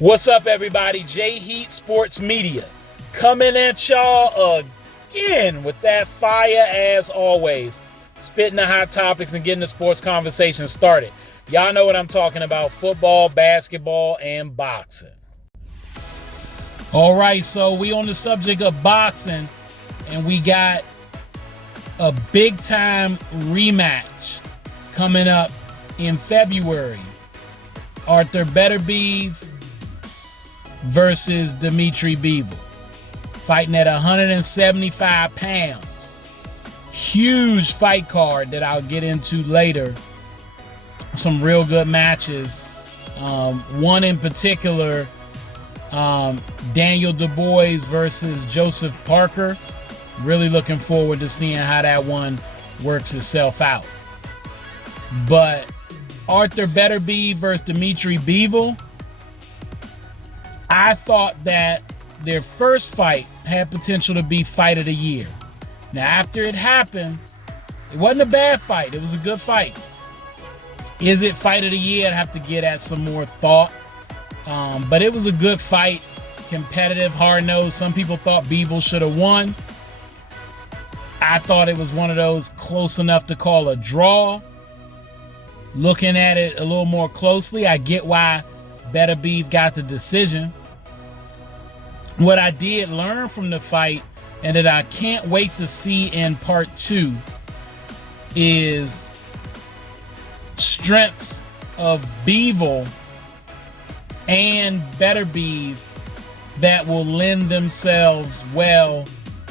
What's up, everybody? J Heat Sports Media coming at y'all again with that fire as always. Spitting the hot topics and getting the sports conversation started. Y'all know what I'm talking about: football, basketball, and boxing. All right, so we on the subject of boxing, and we got a big-time rematch coming up in February. Arthur Beterbiev versus Dmitry Bivol, fighting at 175 pounds. Huge fight card that I'll get into later. Some real good matches. One in particular, Daniel Du Bois versus Joseph Parker. Really looking forward to seeing how that one works itself out. But Arthur Beterbiev versus Dmitry Bivol, I thought that their first fight had potential to be fight of the year. Now, after it happened, it wasn't a bad fight. It was a good fight. Is it fight of the year? I'd have to get at some more thought. But it was a good fight. Competitive, hard-nosed. Some people thought Bivol should have won. I thought it was one of those close enough to call a draw. Looking at it a little more closely, I get why Beterbiev got the decision. What I did learn from the fight, and that I can't wait to see in part 2, is strengths of Bivol and Beterbiev that will lend themselves well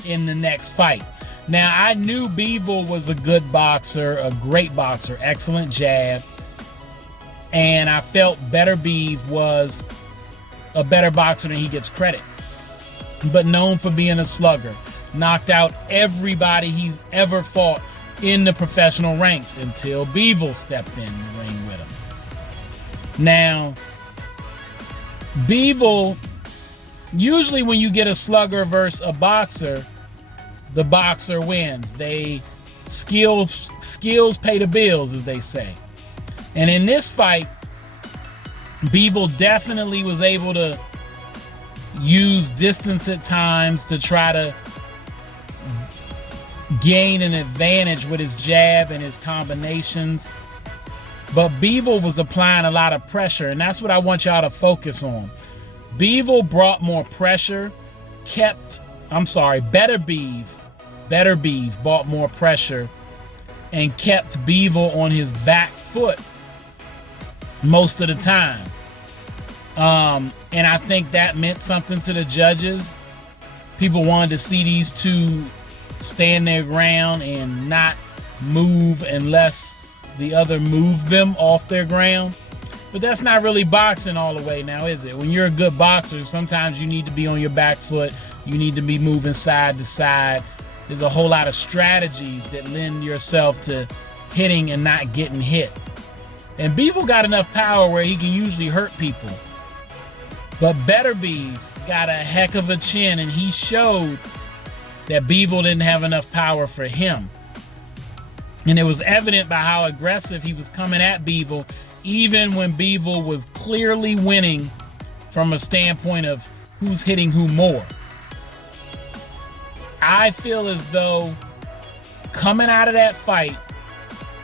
in the next fight. Now, I knew Bivol was a good boxer, a great boxer, excellent jab, and I felt Beterbiev was a better boxer than he gets credit, but known for being a slugger. Knocked out everybody he's ever fought in the professional ranks until Bivol stepped in the ring with him. Now, Bivol, usually when you get a slugger versus a boxer, the boxer wins. Skills pay the bills, as they say. And in this fight, Bivol definitely was able to use distance at times to try to gain an advantage with his jab and his combinations. But Bivol was applying a lot of pressure, and that's what I want y'all to focus on. Bivol brought more pressure, Beterbiev brought more pressure and kept Bivol on his back foot most of the time. And I think that meant something to the judges. People wanted to see these two stand their ground and not move unless the other moved them off their ground. But that's not really boxing all the way now, is it? When you're a good boxer, sometimes you need to be on your back foot. You need to be moving side to side. There's a whole lot of strategies that lend yourself to hitting and not getting hit. And Bivol got enough power where he can usually hurt people. But Beterbiev got a heck of a chin, and he showed that Bivol didn't have enough power for him. And it was evident by how aggressive he was coming at Bivol, even when Bivol was clearly winning from a standpoint of who's hitting who more. I feel as though coming out of that fight,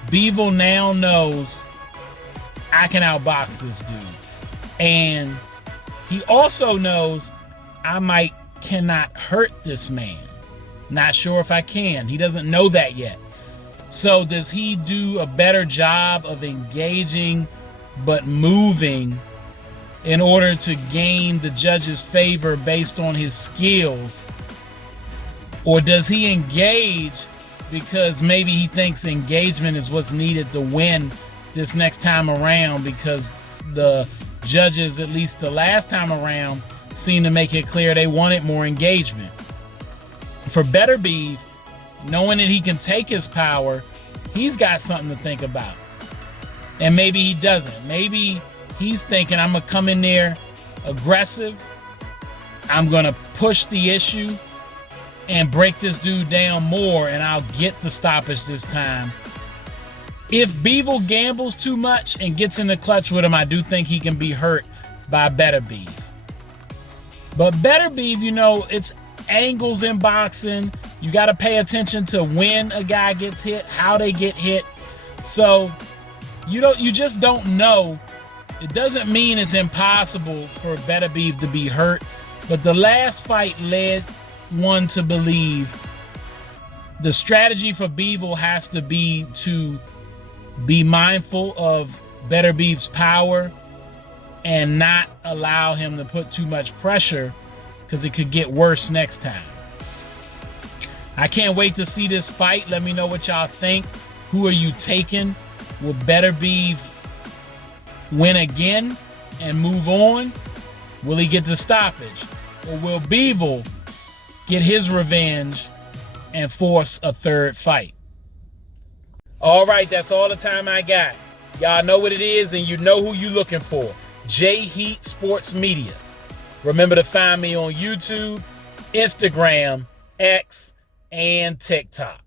Bivol now knows I can outbox this dude. And he also knows I cannot hurt this man. Not sure if I can. He doesn't know that yet. So does he do a better job of engaging but moving in order to gain the judge's favor based on his skills? Or does he engage because maybe he thinks engagement is what's needed to win this next time around, because the judges, at least the last time around, seem to make it clear they wanted more engagement? For Beterbiev, knowing that he can take his power, he's got something to think about. And maybe he doesn't. Maybe he's thinking, I'm going to come in there aggressive. I'm going to push the issue and break this dude down more, and I'll get the stoppage this time. If Bivol gambles too much and gets in the clutch with him, I do think he can be hurt by Beterbiev. But Beterbiev, you know, it's angles in boxing. You got to pay attention to when a guy gets hit, how they get hit. So you just don't know. It doesn't mean it's impossible for Beterbiev to be hurt, but the last fight led one to believe the strategy for Bivol has to be to be mindful of Beterbiev's power and not allow him to put too much pressure, because it could get worse next time. I can't wait to see this fight. Let me know what y'all think. Who are you taking? Will Beterbiev win again and move on? Will he get the stoppage? Or will Bivol get his revenge and force a third fight? All right, that's all the time I got. Y'all know what it is, and you know who you looking for. J Heat Sports Media. Remember to find me on YouTube, Instagram, X, and TikTok.